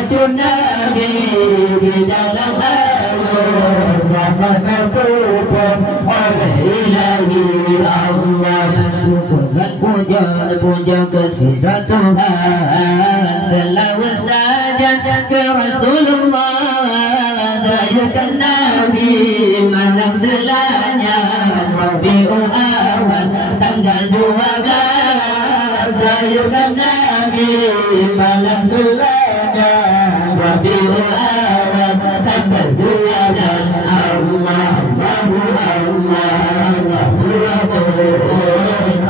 masjid Nabi di dalam ayat rahmat terpumpah oleh ilahi Allah. Syukur dan puja kesihatan Tuhan, selawat saja ke Rasulullah, zayakan Nabi malam selanya Rabiul Awal tanggal 12, zayakan Nabi malam selanya Rabiul Awal tanggal 12. Allah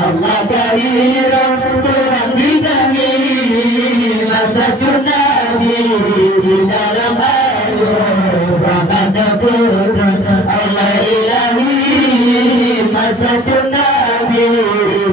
Allah kehadiran Tuhan di kami, masjid Nabi di dalam ayat rahmat terputra oleh ilahi. Masjid Nabi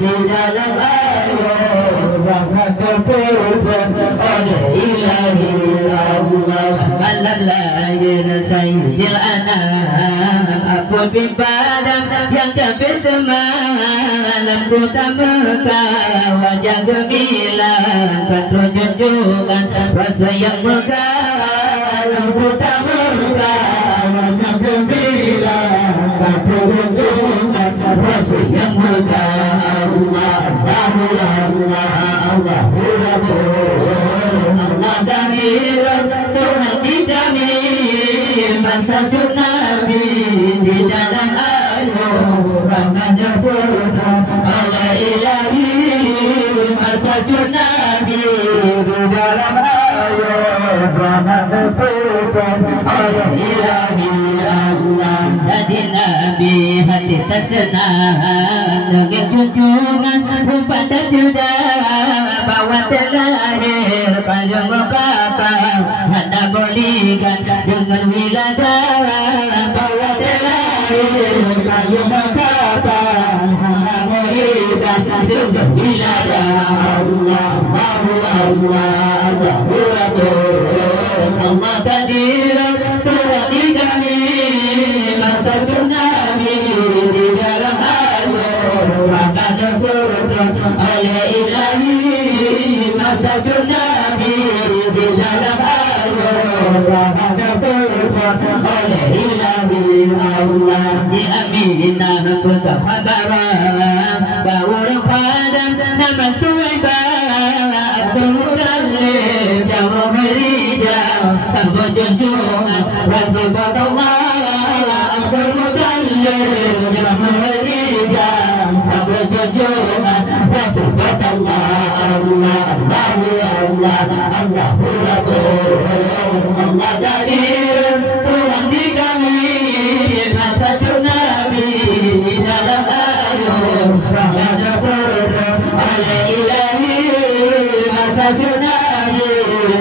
di dalam ayat rahmat terputra oleh ilahi Allah. Malam lahir Sayyidil Anam, apun pimpadan yang kafir semalam ku tak Mekah, wajah gemilang patron junjungan rasa yang megah. Ku tak Mekah, wajah gemilang patron junjungan rasa yang megah. Allah Allah kehadiran Tuhan di kami, masjid Nabi di dalam ayat rahmat terputra oleh ilahi. Masjid Nabi di dalam ayat rahmat terputra oleh ilahi Allah. Jadi Nabi hati tersenang dengan junjungan rupa dan cerdas, bawa terlahir pada Mekah, hendak bolehkan dengan wilayah. Bawa terlahir pada Mekah, hendak bolehkan dengan wilayah. Allah kehadiran Tuhan di kami, masjid Nabi di dalam ayat rahmat terputra oleh ilahi. Masjid Nabi di dalam ayat rahmat terputra oleh ilahi Allah. Di Aminah putar khabaran baur padam nama Suhaibah, Abdul Muttalib jauh berijau sambut junjungan Rasulullah. Abdul Muttalib jauh berijau sambut junjungan Rasulullah. Allah kehadiran Tuhan di kami, masjid Nabi di dalam ayat rahmat terputra oleh ilahi. Masjid Nabi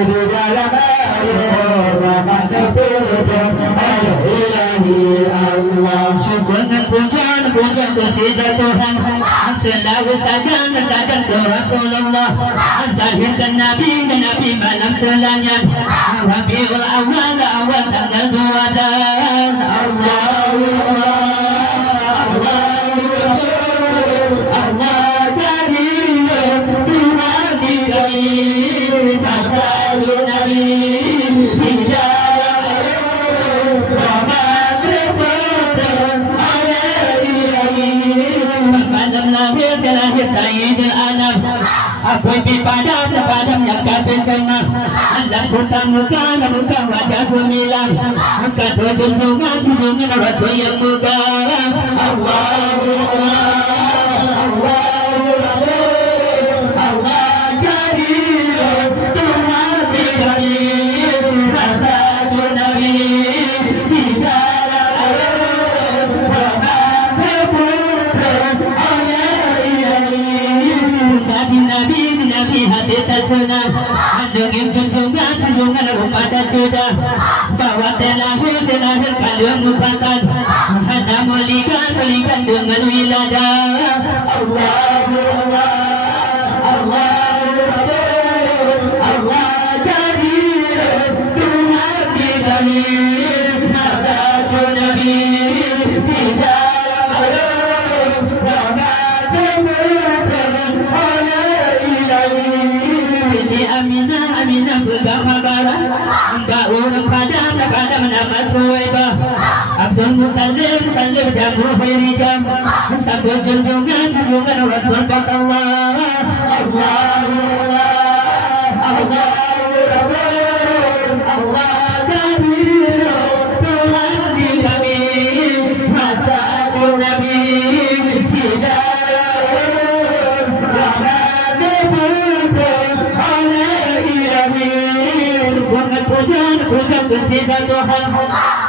di dalam ayat rahmat terputra oleh ilahi Allah. Syukur dan puja kesihatan Tuhan, selawat saja mentajam ke Rasulullah, zahirkan Nabi dan Nabi malam selanya Rabiul Awal tanggal 12. Allah kehadiran Tuhan di kami, masjid Nabi di dalam ayat rahmat terputra oleh ilahi. Malam lahir Sayyidil Anam, apun pipadam yang kafir senang, dan muka wajah gemilang, muka junjungan Rasul yang megah. Allah kehadiran Tuhan di kami, masjid Nabi di dalam ayat rahmat terputra oleh ilahi. Nabi hati tersenang dengan junjungan rupa dan cerdas, bawa terlahir kalian mufatan, hendak belikan dengan wilayah. Allah kehadiran Tuhan di kami, masjid Nabi di dalam ayat rahmat terputra oleh ilahi. Aminah pegang kabaran Suwaibah Abdul Muttalib jamu khairi jam Sabut junjungan Rasul Allah Allahu Allah Allah Kadir Tuhan di kami masa Nabi tidak puja kepada Tuhan